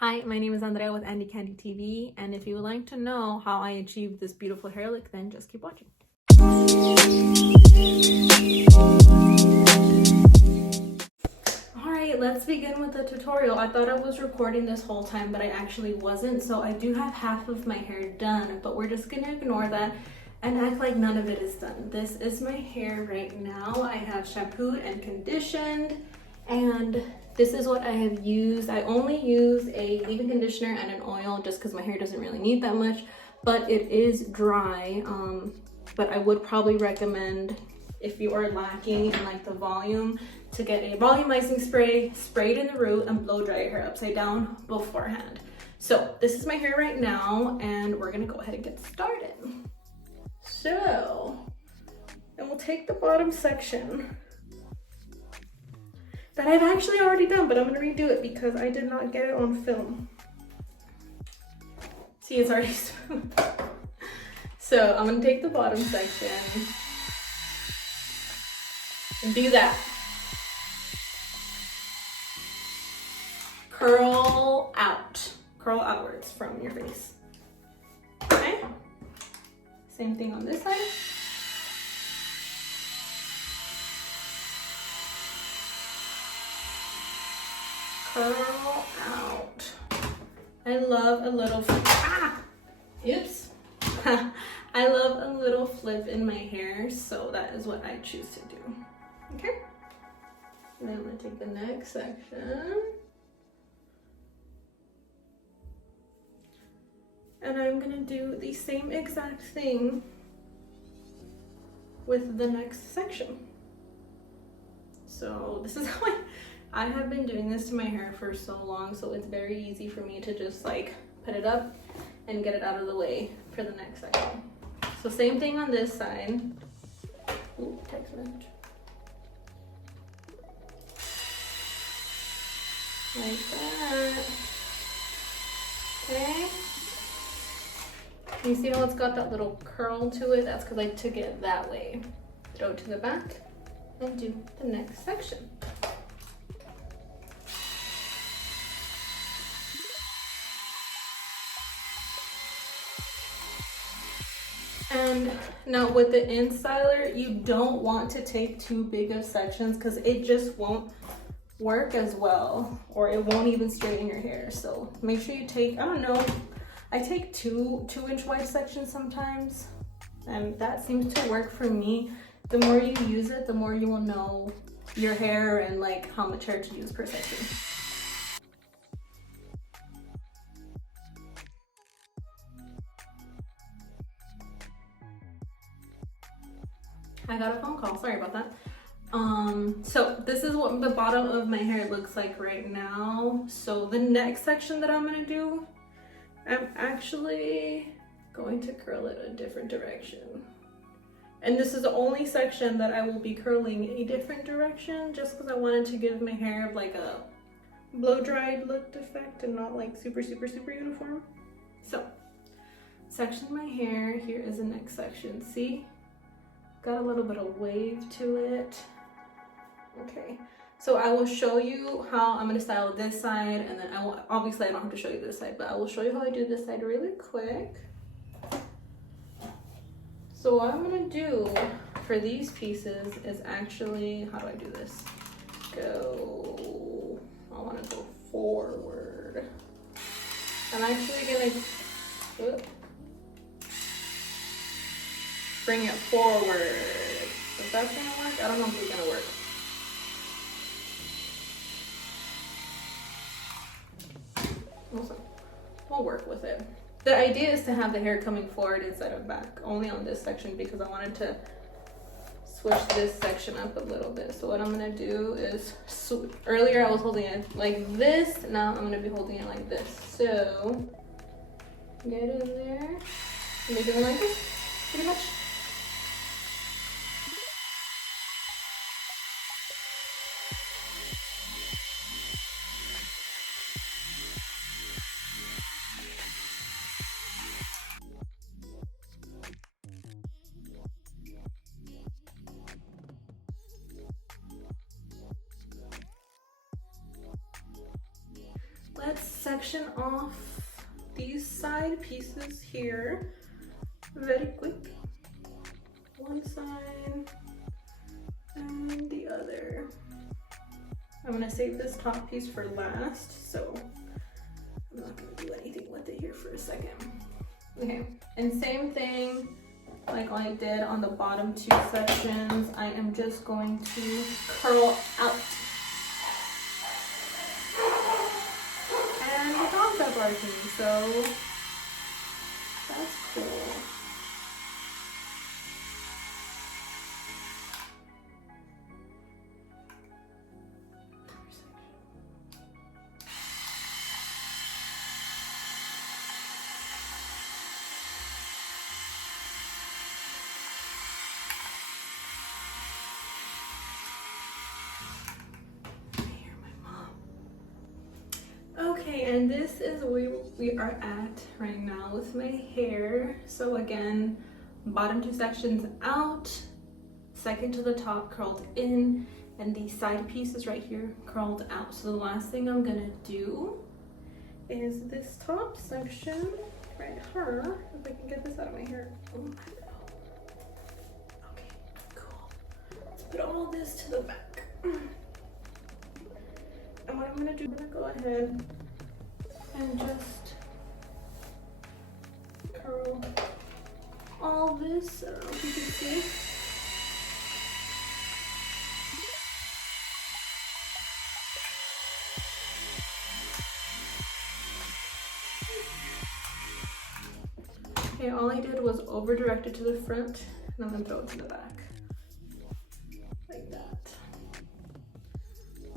Hi, my name is Andrea with Andie Candy TV, and if you would like to know how I achieved this beautiful hair look, then just keep watching. Alright, let's begin with the tutorial. I thought I was recording this whole time, but I actually wasn't, so I do have half of my hair done, but we're just gonna ignore that and act like none of it is done. This is my hair right now. I have shampooed and conditioned, and this is what I have used. I only use a leave-in conditioner and an oil just because my hair doesn't really need that much, but it is dry. But I would probably recommend, if you are lacking in like the volume, to get a volumizing spray, spray it in the root, and blow dry your hair upside down beforehand. So this is my hair right now, and we're gonna go ahead and get started. So, and we'll take the bottom section that I've actually already done, but I'm gonna redo it because I did not get it on film. See, it's already smooth. So I'm gonna take the bottom section and do that. Curl out, curl outwards from your face. Okay, same thing on this side. Curl out. I love a little oops. I love a little flip in my hair, so that is what I choose to do. Okay. And then I'm gonna take the next section. And I'm gonna do the same exact thing with the next section. So this is how I have been doing this to my hair for so long, so it's very easy for me to just like put it up and get it out of the way for the next section. So same thing on this side. Ooh, text message. Like that. Okay. You see how it's got that little curl to it? That's because I took it that way. Throw it to the back and do the next section. And now with the InStyler, you don't want to take too big of sections because it just won't work as well, or it won't even straighten your hair. So make sure you take, I don't know, I take two inch wide sections sometimes, and that seems to work for me. The more you use it, the more you will know your hair and like how much hair to use per section. I got a phone call, sorry about that. So this is what the bottom of my hair looks like right now. So the next section that I'm gonna do, I'm actually going to curl it a different direction. And this is the only section that I will be curling a different direction, just because I wanted to give my hair like a blow-dried look effect and not like super uniform. So, section my hair, here is the next section. See? Got a little bit of wave to it. Okay, so I will show you how I'm gonna style this side, and then obviously I don't have to show you this side, but I will show you how I do this side really quick. So what I'm gonna do for these pieces is actually, how do I do this? I wanna go forward. I'm actually gonna, bring it forward. Is that gonna work? I don't know if it's gonna work. We'll work with it. The idea is to have the hair coming forward instead of back, only on this section because I wanted to switch this section up a little bit. So what I'm gonna do is, earlier I was holding it like this, now I'm gonna be holding it like this. So, get in there, and be doing like this, pretty much. Let's section off these side pieces here very quick. One side and the other. I'm gonna save this top piece for last, so I'm not gonna do anything with it here for a second. Okay, and same thing like I did on the bottom two sections, I am just going to curl out. And the tops are barking, so that's cool. Okay, and this is where we are at right now with my hair. So again, bottom two sections out, second to the top curled in, and the side pieces right here curled out. So the last thing I'm gonna do is this top section right here. If I can get this out of my hair. Oh, I don't know. Okay, cool. Let's put all this to the back. And what I'm gonna do, I'm gonna go ahead and just curl all this. I don't know if you can see. Okay, all I did was over direct it to the front, and I'm gonna throw it to the back. Like that.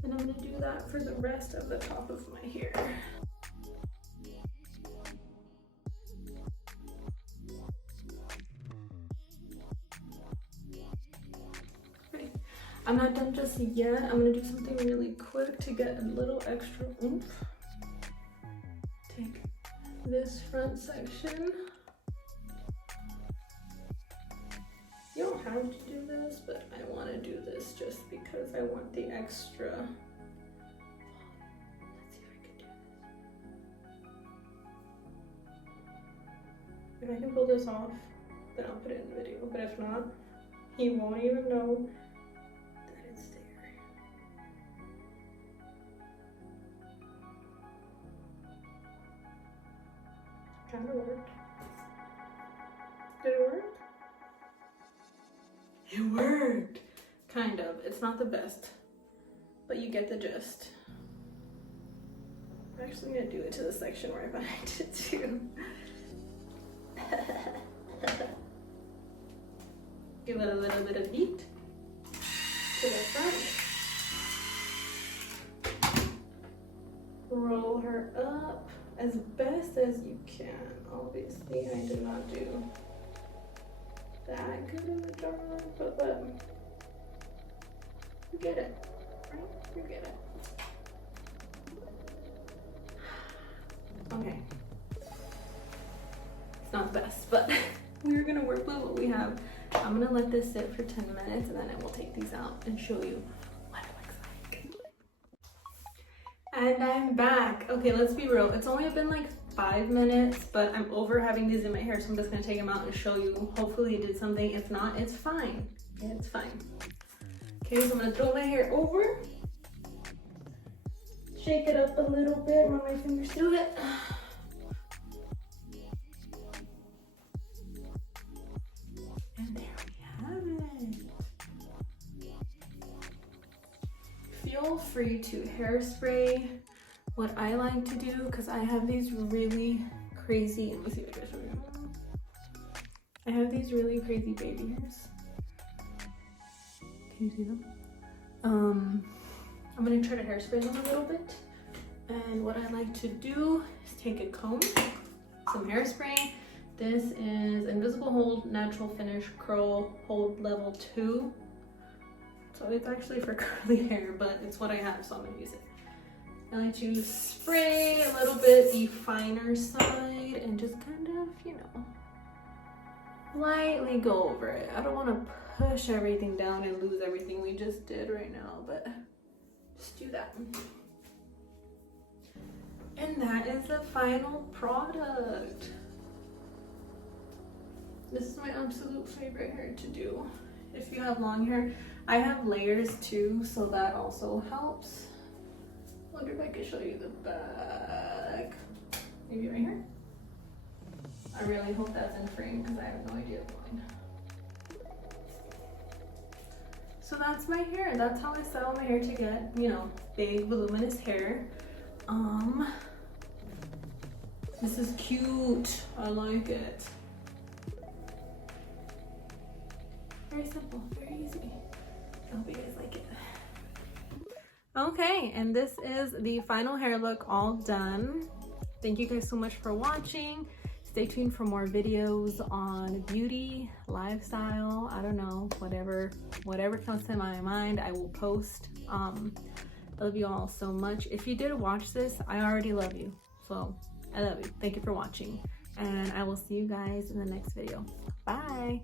And I'm gonna do that for the rest of the top of my hair. Okay. I'm not done just yet. I'm gonna do something really quick to get a little extra oomph. Take this front section. You don't have to do this, but I want to do this just because I want the extra. Let's see if I can do this. If I can pull this off, then I'll put it in the video. But if not, you won't even know that it's there. Kind of worked. Did it work? It worked! Kind of. It's not the best, but you get the gist. I'm actually gonna do it to the section right behind it too. Give it a little bit of heat to the front. Roll her up as best as you can. Obviously, I did not do that good of a job, but you get it, right? You get it. Okay. It's not the best, but we're gonna work with what we have. I'm gonna let this sit for 10 minutes and then I will take these out and show you what it looks like. And I'm back. Okay, let's be real. It's only been like 5 minutes, but I'm over having these in my hair, so I'm just gonna take them out and show you. Hopefully it did something. If not, it's fine. It's fine. Okay, so I'm gonna throw my hair over, shake it up a little bit, run my fingers through it. And there we have it. Feel free to hairspray. What I like to do, because I have these really crazy, let me see if I can show you. I have these really crazy baby hairs. Can you see them? I'm gonna try to hairspray them a little bit. And what I like to do is take a comb, some hairspray. This is Invisible Hold Natural Finish Curl Hold Level 2. So it's actually for curly hair, but it's what I have, so I'm gonna use it. I like to spray a little bit the finer side and just kind of, you know, lightly go over it. I don't want to push everything down and lose everything we just did right now, but just do that. And that is the final product. This is my absolute favorite hair to do. If you have long hair, I have layers too, so that also helps. Wonder if I could show you the back. Maybe right here. I really hope that's in frame because I have no idea of mine. So that's my hair. That's how I style my hair to get, you know, big voluminous hair. This is cute. I like it. Very simple, very easy. I hope you guys like it. Okay, and this is the final hair look all done. Thank you guys so much for watching. Stay tuned for more videos on beauty, lifestyle, I don't know, whatever comes to my mind, I will post. I love you all so much. If you did watch this, I already love you. So I love you. Thank you for watching. And I will see you guys in the next video. Bye.